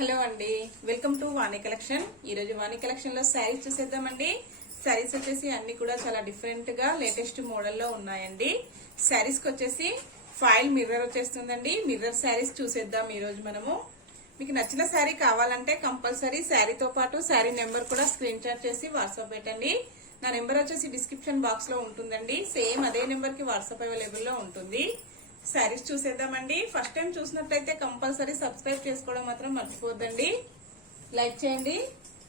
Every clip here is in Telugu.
హలో అండి, వెల్కమ్ టు వాణి కలెక్షన్. ఈ రోజు వాణి కలెక్షన్ లో శారీస్ చూసేద్దామండి. శారీస్ వచ్చేసి అన్ని కూడా చాలా డిఫరెంట్ గా లేటెస్ట్ మోడల్ లో ఉన్నాయండి. శారీస్ కి వచ్చేసి ఫాయిల్ మిర్రర్ వచ్చేస్తుందండి. మిర్రర్ శారీస్ చూసేద్దాం ఈ రోజు మనము. మీకు నచ్చిన శారీ కావాలంటే కంపల్సరీ శారీతో పాటు శారీ నెంబర్ కూడా స్క్రీన్ షాట్ చేసి వాట్సాప్ పెట్టండి. నా నెంబర్ వచ్చేసి డిస్క్రిప్షన్ బాక్స్ లో ఉంటుందండి. సేమ్ అదే నెంబర్ కి వాట్సాప్ అవైలబుల్ లో ఉంటుంది. శారీస్ చూసేద్దామండి. ఫస్ట్ టైం చూసినట్లయితే కంపల్సరీ సబ్స్క్రైబ్ చేసుకోవడం మాత్రం మర్చిపోద్దండి. లైక్ చేయండి.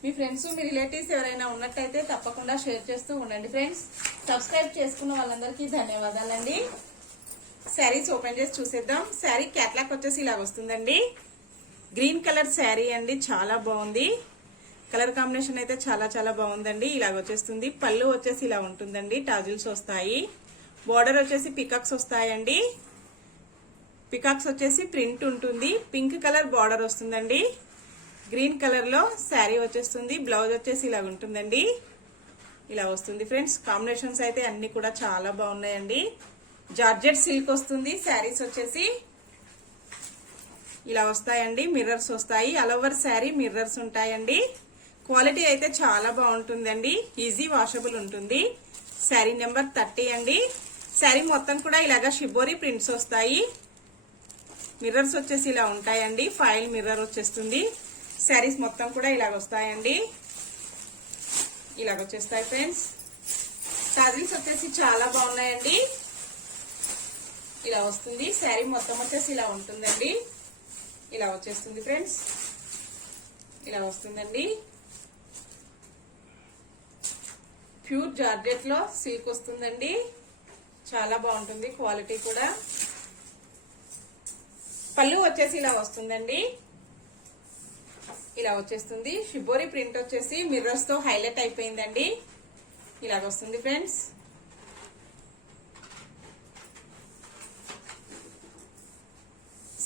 మీ ఫ్రెండ్స్ మీ రిలేటివ్స్ ఎవరైనా ఉన్నట్టయితే తప్పకుండా షేర్ చేస్తూ ఉండండి ఫ్రెండ్స్. సబ్స్క్రైబ్ చేసుకున్న వాళ్ళందరికీ ధన్యవాదాలండి. శారీస్ ఓపెన్ చేసి చూసేద్దాం. శారీ క్యాట్లాగ్ వచ్చేసి ఇలా వస్తుందండి. గ్రీన్ కలర్ శారీ అండి, చాలా బాగుంది. కలర్ కాంబినేషన్ అయితే చాలా చాలా బాగుందండి. ఇలాగ వచ్చేస్తుంది. పళ్ళు వచ్చేసి ఇలా ఉంటుందండి, టాజిల్స్ వస్తాయి. బోర్డర్ వచ్చేసి పికాక్స్ వస్తాయండి. పికాక్స్ వచ్చేసి ప్రింట్ ఉంటుంది. పింక్ కలర్ బార్డర్ వస్తుందండి. గ్రీన్ కలర్ లో శారీ వచ్చేస్తుంది. బ్లౌజ్ వచ్చేసి ఇలా ఉంటుందండి. ఇలా వస్తుంది ఫ్రెండ్స్. కాంబినేషన్స్ అయితే అన్ని కూడా చాలా బాగున్నాయండి. జార్జెట్ సిల్క్ వస్తుంది. శారీస్ వచ్చేసి ఇలా వస్తాయండి. మిర్రర్స్ వస్తాయి. ఆల్ ఓవర్ శారీ మిర్రర్స్ ఉంటాయండి. క్వాలిటీ అయితే చాలా బాగుంటుందండి. ఈజీ వాషబుల్ ఉంటుంది. శారీ నెంబర్ 30 అండి. శారీ మొత్తం కూడా ఇలాగా షిబోరి ప్రింట్స్ వస్తాయి. మిర్రర్స్ వచ్చేసి ఇలా ఉంటాయండి. ఫాయిల్ మిర్రర్ వచ్చేస్తుంది. శారీస్ మొత్తం కూడా ఇలాగ వస్తాయండి. ఇలాగ వచ్చేస్తాయి ఫ్రెండ్స్. టాజిల్స్ వచ్చేసి చాలా బాగున్నాయండి. ఇలా వస్తుంది. శారీ మొత్తం వచ్చేసి ఇలా ఉంటుందండి. ఇలా వచ్చేస్తుంది ఫ్రెండ్స్. ఇలా వస్తుందండి. ప్యూర్ జార్జెట్ లో సిల్క్ వస్తుందండి. చాలా బాగుంటుంది క్వాలిటీ కూడా. పళ్ళు వచ్చేసి ఇలా వస్తుందండి. ఇలా వచ్చేస్తుంది. షిబోరి ప్రింట్ వచ్చేసి మిర్రర్స్ తో హైలైట్ అయిపోయిందండి. ఇలాగ వస్తుంది ఫ్రెండ్స్.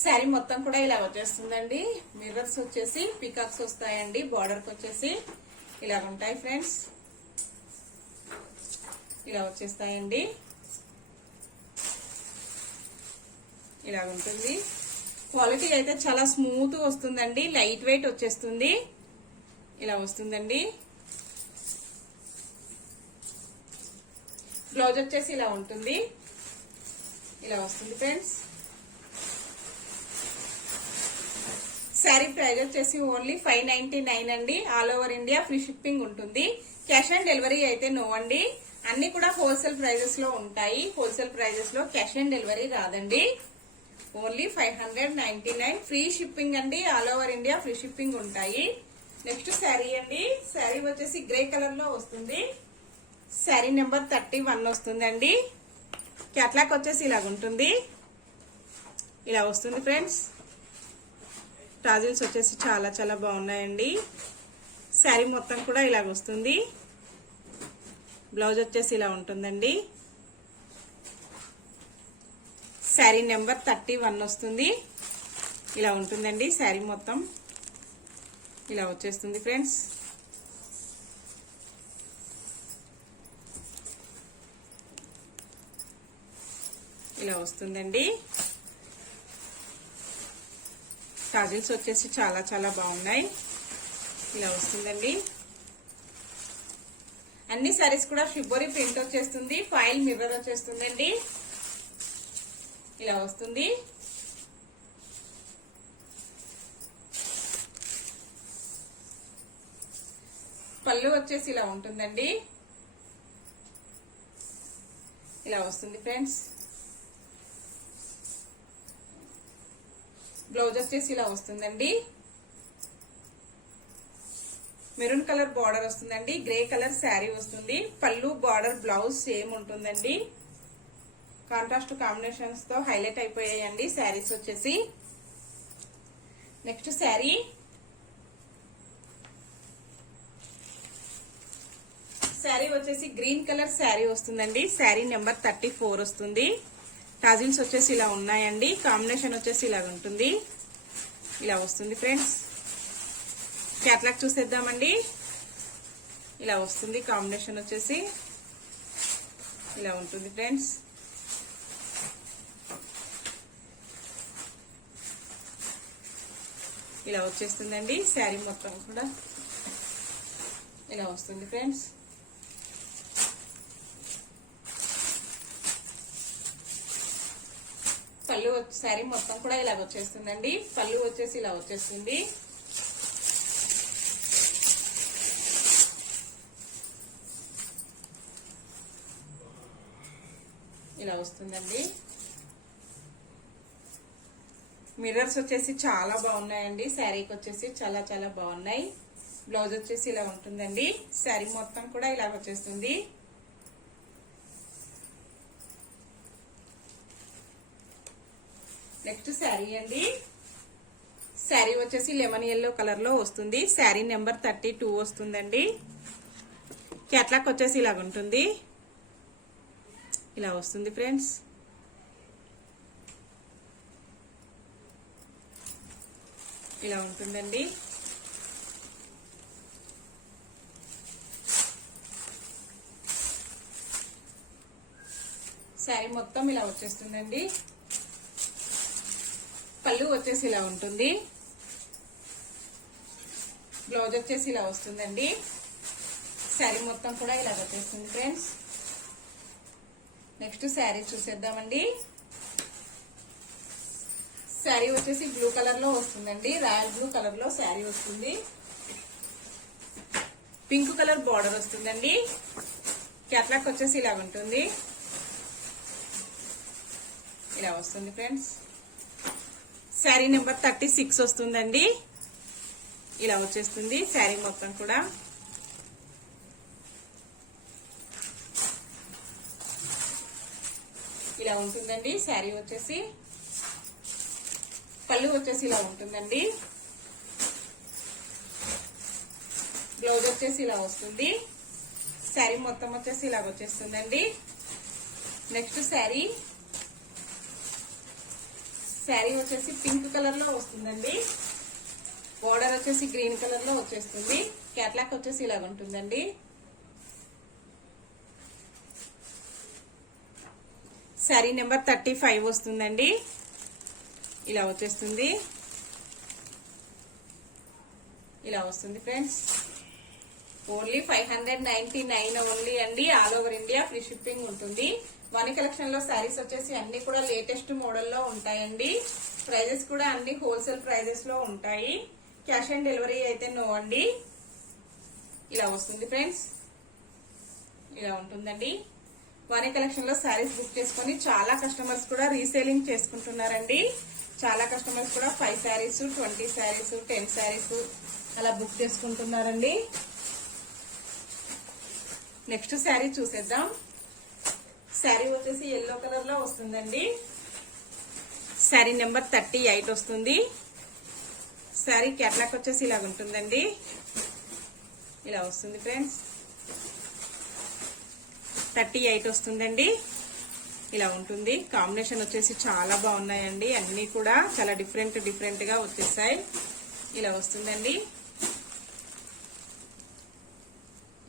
శారీ మొత్తం కూడా ఇలా వచ్చేస్తుందండి. మిర్రర్స్ వచ్చేసి పికాక్స్ వస్తాయండి. బార్డర్ కి వచ్చేసి ఇలా ఉంటాయి ఫ్రెండ్స్. ఇలా వచ్చేస్తాయండి. ఇలా ఉంటుంది. క్వాలిటీ అయితే చాలా స్మూత్ గా వస్తుందండి. లైట్ వెయిట్ వచ్చేస్తుంది. ఇలా వస్తుందండి. బ్లౌజ్ వచ్చేసి ఇలా ఉంటుంది. ఇలా వస్తుంది ఫ్రెండ్స్. శారీ ప్రైస్ వచ్చేసి ఓన్లీ 599 అండి. All over India free shipping ఉంటుంది. క్యాష్ ఆన్ డెలివరీ అయితే నో అండి. అన్ని కూడా హోల్సేల్ ప్రైజెస్ లో ఉంటాయి. హోల్సేల్ ప్రైజెస్ లో క్యాష్ ఆన్ డెలివరీ రాదండి. ఓన్లీ 599 ఫ్రీ షిప్పింగ్ అండి. All over India free shipping ఉంటాయి. నెక్స్ట్ శారీ అండి. శారీ వచ్చేసి గ్రే కలర్ లో వస్తుంది. శారీ నెంబర్ 31 వస్తుందండి. క్యాట్లాగ్ వచ్చేసి ఇలాగ ఉంటుంది. ఇలా వస్తుంది ఫ్రెండ్స్. టాజిల్స్ వచ్చేసి చాలా చాలా బాగున్నాయండి. శారీ మొత్తం కూడా ఇలాగ వస్తుంది. బ్లౌజ్ వచ్చేసి ఇలా ఉంటుందండి. శారీ నెంబర్ 31 వస్తుంది. ఇలా ఉంటుందండి. శారీ మొత్తం ఇలా వచ్చేస్తుంది ఫ్రెండ్స్. ఇలా వస్తుందండి. టాజిల్స్ వచ్చేసి చాలా చాలా బాగున్నాయి. ఇలా వస్తుందండి. అన్ని శారీస్ కూడా షిబోరి ప్రింట్ వచ్చేస్తుంది. ఫాయిల్ మిర్రర్ వచ్చేస్తుందండి. ఇలా వస్తుంది. పళ్ళు వచ్చేసి ఇలా ఉంటుందండి. ఇలా వస్తుంది ఫ్రెండ్స్. బ్లౌజ్ వచ్చేసి ఇలా వస్తుందండి. మెరూన్ కలర్ బార్డర్ వస్తుందండి. గ్రే కలర్ శారీ వస్తుంది. పళ్ళు బార్డర్ బ్లౌజ్ సేమ్ ఉంటుందండి. కాంట్రాస్ట్ కాంబినేషన్స్ తో హైలైట్ అయిపోయాయండి శారీస్ వచ్చేసి. నెక్స్ట్ శారీ. శారీ వచ్చేసి గ్రీన్ కలర్ శారీ వస్తుందండి. శారీ నెంబర్ 34 వస్తుంది. టాజిల్స్ వచ్చేసి ఇలా ఉన్నాయండి. కాంబినేషన్ వచ్చేసి ఇలా ఉంటుంది. ఇలా వస్తుంది ఫ్రెండ్స్. క్యాట్లాగ్ చూసేద్దామండి. ఇలా వస్తుంది. కాంబినేషన్ వచ్చేసి ఇలా ఉంటుంది ఫ్రెండ్స్. ఇలా వచ్చేస్తుందండి. శారీ మొత్తం కూడా ఇలా వస్తుంది ఫ్రెండ్స్. పళ్ళు శారీ మొత్తం కూడా ఇలా వచ్చేస్తుందండి. పళ్ళు వచ్చేసి ఇలా వచ్చేస్తుంది. ఇలా వస్తుందండి. మిర్రర్స్ వచ్చేసి చాలా బాగున్నాయండి. శారీకి వచ్చేసి చాలా చాలా బాగున్నాయి. బ్లౌజ్ వచ్చేసి ఇలా ఉంటుందండి. శారీ మొత్తం కూడా ఇలా వచ్చేస్తుంది. నెక్స్ట్ శారీ అండి. శారీ వచ్చేసి లెమన్ ఎల్లో కలర్ లో వస్తుంది. శారీ నెంబర్ 32 వస్తుందండి. క్యాట్లాక్ వచ్చేసి ఇలాగ ఉంటుంది. ఇలా వస్తుంది ఫ్రెండ్స్. ఇలా ఉంటుందండి. శారీ మొత్తం ఇలా వచ్చేస్తుందండి. పళ్ళు వచ్చేసి ఇలా ఉంటుంది. బ్లౌజ్ వచ్చేసి ఇలా వస్తుందండి. శారీ మొత్తం కూడా ఇలా వచ్చేస్తుంది ఫ్రెండ్స్. నెక్స్ట్ శారీ చూసేద్దామండి. శారీ వచ్చేసి బ్లూ కలర్ లో వస్తుందండి. రాయల్ బ్లూ కలర్ లో శారీ వస్తుంది. పింక్ కలర్ బార్డర్ వస్తుందండి. క్యాట్లాక్ వచ్చేసి ఇలా ఉంటుంది. ఇలా వస్తుంది ఫ్రెండ్స్. శారీ నెంబర్ 36 వస్తుందండి. ఇలా వచ్చేస్తుంది శారీ మొత్తం కూడా. ఇలా ఉంటుందండి శారీ వచ్చేసి. పళ్ళు వచ్చేసి ఇలా ఉంటుందండి. బ్లౌజ్ వచ్చేసి ఇలా వస్తుంది. శారీ మొత్తం వచ్చేసి ఇలా వచ్చేస్తుందండి. నెక్స్ట్ శారీ వచ్చేసి పింక్ కలర్ లో వస్తుందండి. బోర్డర్ వచ్చేసి గ్రీన్ కలర్ లో వచ్చేస్తుంది. క్యాట్లాక్ వచ్చేసి ఇలా ఉంటుందండి. శారీ నెంబర్ 35 వస్తుందండి. ఇలా వచ్చేస్తుంది. ఇలా వస్తుంది ఫ్రెండ్స్. ఓన్లీ 599 ఓన్లీ అండి. All over India free shipping ఉంటుంది. వాణి కలెక్షన్ లో శారీస్ వచ్చేసి అన్ని కూడా లేటెస్ట్ మోడల్ లో ఉంటాయండి. ప్రైజెస్ కూడా అన్ని హోల్సేల్ ప్రైజెస్ లో ఉంటాయి. క్యాష్ ఆన్ డెలివరీ అయితే నో అండి. ఇలా వస్తుంది ఫ్రెండ్స్. ఇలా ఉంటుందండి. వాణి కలెక్షన్ లో శారీస్ బుక్ చేసుకుని చాలా కస్టమర్స్ కూడా రీసేలింగ్ చేసుకుంటున్నారండి. చాలా కస్టమర్స్ కూడా 5 శారీస్ 20 శారీస్ 10 శారీస్ అలా బుక్ చేసుకుంటున్నారండి. నెక్స్ట్ శారీ చూసేద్దాం. శారీ వచ్చేసి ఎల్లో కలర్ లో వస్తుందండి. శారీ నెంబర్ 38 వస్తుంది. శారీ క్యాట్లాక్ వచ్చేసి ఇలాగ ఉంటుందండి. ఇలా వస్తుంది ఫ్రెండ్స్. 38 వస్తుందండి. ఇలా ఉంటుంది. కాంబినేషన్ వచ్చేసి చాలా బాగున్నాయండి. అన్ని కూడా చాలా డిఫరెంట్ గా వచ్చేసాయి. ఇలా వస్తుందండి.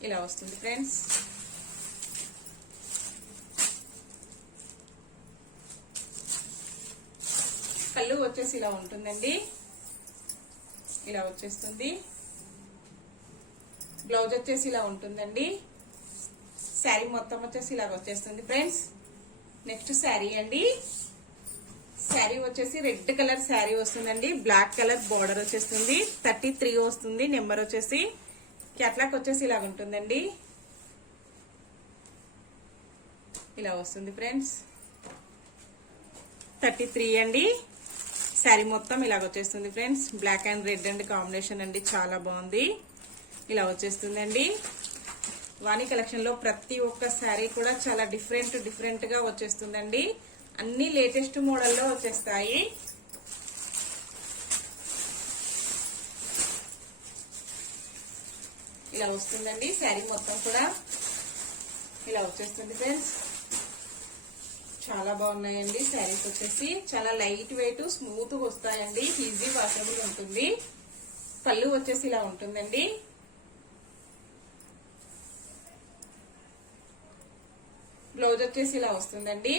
ఇలా వస్తుంది ఫ్రెండ్స్. పళ్ళు వచ్చేసి ఇలా ఉంటుందండి. ఇలా వచ్చేస్తుంది. బ్లౌజ్ వచ్చేసి ఇలా ఉంటుందండి. శారీ మొత్తం వచ్చేసి ఇలా వచ్చేస్తుంది ఫ్రెండ్స్. నెక్స్ట్ శారీ అండి. శారీ వచ్చేసి రెడ్ కలర్ శారీ వస్తుందండి. బ్లాక్ కలర్ బార్డర్ వచ్చేస్తుంది. 33 వస్తుంది నెంబర్ వచ్చేసి. క్యాట్లాక్ వచ్చేసి ఇలా ఉంటుందండి. ఇలా వస్తుంది ఫ్రెండ్స్. 33 అండి. శారీ మొత్తం ఇలాగ వచ్చేస్తుంది friends. Black and red and combination అండి. చాలా బాగుంది. ఇలా వచ్చేస్తుందండి. వాణి కలెక్షన్ లో ప్రతి ఒక్క శారీ కూడా చాలా డిఫరెంట్ గా వచ్చేస్తుందండి. అన్ని లేటెస్ట్ మోడల్లో వచ్చేస్తాయి. ఇలా వస్తుందండి. శారీ మొత్తం కూడా ఇలా వచ్చేస్తుంది ఫ్రెండ్స్. చాలా బాగున్నాయండి శారీస్ వచ్చేసి. చాలా లైట్ వెయిట్ స్మూత్ గా వస్తాయండి. ఈజీ వాషబుల్ ఉంటుంది. పళ్ళు వచ్చేసి ఇలా ఉంటుందండి. బ్లౌజ్ వచ్చేసి ఇలా వస్తుందండి.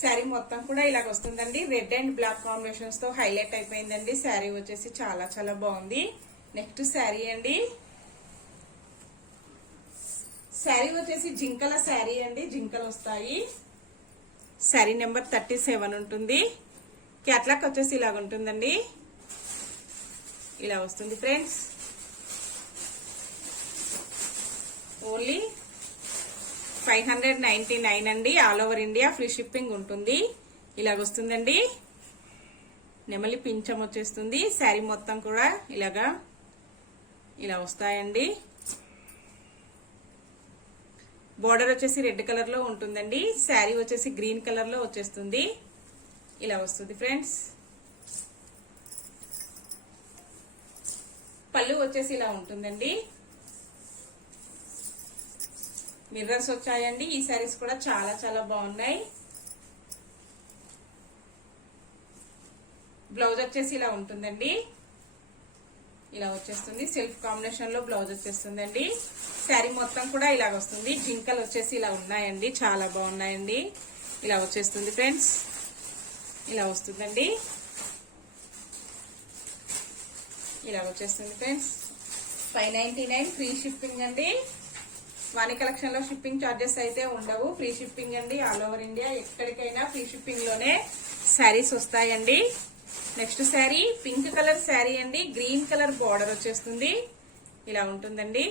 శారీ మొత్తం కూడా ఇలాగ వస్తుందండి. రెడ్ అండ్ బ్లాక్ కాంబినేషన్స్ తో హైలైట్ అయిపోయిందండి. శారీ వచ్చేసి చాలా చాలా బాగుంది. నెక్స్ట్ శారీ అండి. శారీ వచ్చేసి జింకల శారీ అండి. జింకలు వస్తాయి. శారీ నెంబర్ 37 ఉంటుంది. క్యాట్లాగ్ వచ్చేసి ఇలాగ ఉంటుందండి. ఇలా వస్తుంది ఫ్రెండ్స్. ఓన్లీ 599 అండి. All over India free shipping ఉంటుంది. ఇలాగ వస్తుందండి. నెమలి పించం వచ్చేస్తుంది. శారీ మొత్తం కూడా ఇలా వస్తాయండి. బోర్డర్ వచ్చేసి రెడ్ కలర్ లో ఉంటుందండి. శారీ వచ్చేసి గ్రీన్ కలర్ లో వచ్చేస్తుంది. ఇలా వస్తుంది ఫ్రెండ్స్. పళ్ళు వచ్చేసి ఇలా ఉంటుందండి. మిర్రర్స్ వచ్చాయండి. ఈ శారీస్ కూడా చాలా చాలా బాగున్నాయి. బ్లౌజ్ వచ్చేసి ఇలా ఉంటుందండి. ఇలా వచ్చేస్తుంది. సెల్ఫ్ కాంబినేషన్ లో బ్లౌజ్ వచ్చేస్తుందండి. శారీ మొత్తం కూడా ఇలాగ వస్తుంది. జింకలు వచ్చేసి ఇలా ఉన్నాయండి. చాలా బాగున్నాయండి. ఇలా వచ్చేస్తుంది ఫ్రెండ్స్. ఇలా వస్తుందండి. ఇలా వచ్చేస్తుంది ఫ్రెండ్స్. 599 ఫ్రీ షిప్పింగ్ అండి. వాణి కలెక్షన్ లో షిప్పింగ్ చార్జెస్ అయితే ఉండవు. ఫ్రీ షిప్పింగ్ అండి. ఆల్ ఓవర్ ఇండియా ఎక్కడికైనా ఫ్రీ షిప్పింగ్ లోనే శారీస్ వస్తాయండి. Next sari pink colour sari అండి. గ్రీన్ కలర్ బార్డర్ వచ్చేస్తుంది. ఇలా ఉంటుందండి.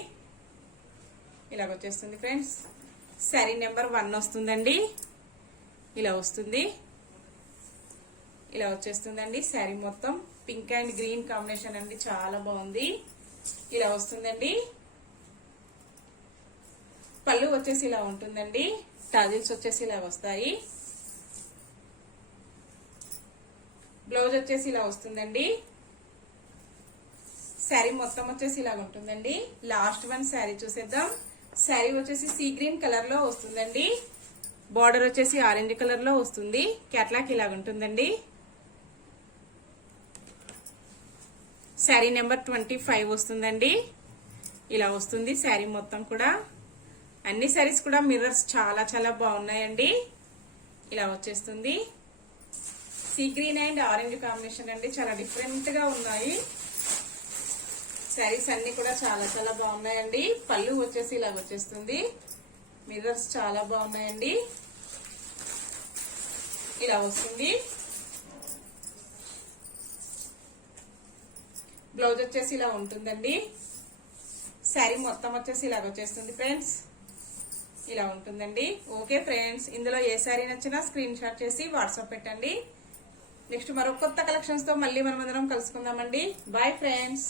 ఇలా వచ్చేస్తుంది ఫ్రెండ్స్. శారీ నెంబర్ 1 వస్తుందండి. ఇలా వస్తుంది. ఇలా వచ్చేస్తుందండి. శారీ మొత్తం పింక్ అండ్ గ్రీన్ కాంబినేషన్ అండి. చాలా బాగుంది. ఇలా వస్తుందండి. పళ్ళు వచ్చేసి ఇలా ఉంటుందండి. టాజిల్స్ వచ్చేసి ఇలా వస్తాయి. బ్లౌజ్ వచ్చేసి ఇలా వస్తుందండి. శారీ మొత్తం వచ్చేసి ఇలా ఉంటుందండి. లాస్ట్ వన్ శారీ చూసేద్దాం. శారీ వచ్చేసి సీ గ్రీన్ కలర్ లో వస్తుందండి. బార్డర్ వచ్చేసి ఆరెంజ్ కలర్ లో వస్తుంది. క్యాట్లాగ్ ఇలా ఉంటుందండి. శారీ నెంబర్ 25 వస్తుందండి. ఇలా వస్తుంది శారీ మొత్తం కూడా. అన్ని శారీస్ కూడా మిర్రర్స్ చాలా చాలా బాగున్నాయండి. ఇలా వచ్చేస్తుంది. Sea green and orange combination అండి. చాలా డిఫరెంట్ గా ఉన్నాయి. శారీస్ అన్ని కూడా చాలా చాలా బాగున్నాయండి. పళ్ళు వచ్చేసి ఇలా వచ్చేస్తుంది. మిర్రర్స్ చాలా బాగున్నాయండి. ఇలా వస్తుంది. బ్లౌజ్ వచ్చేసి ఇలా ఉంటుందండి. శారీ మొత్తం వచ్చేసి ఇలా వచ్చేస్తుంది ఫ్రెండ్స్. ఇలా ఉంటుందండి. ఓకే ఫ్రెండ్స్, ఇందులో ఏ శారీ నచ్చినా స్క్రీన్ షాట్ చేసి వాట్సాప్ పెట్టండి. నెక్స్ట్ మరో కొత్త కలెక్షన్స్ తో మళ్ళీ మనమందరం కలుసుకుందామండి. Bye friends.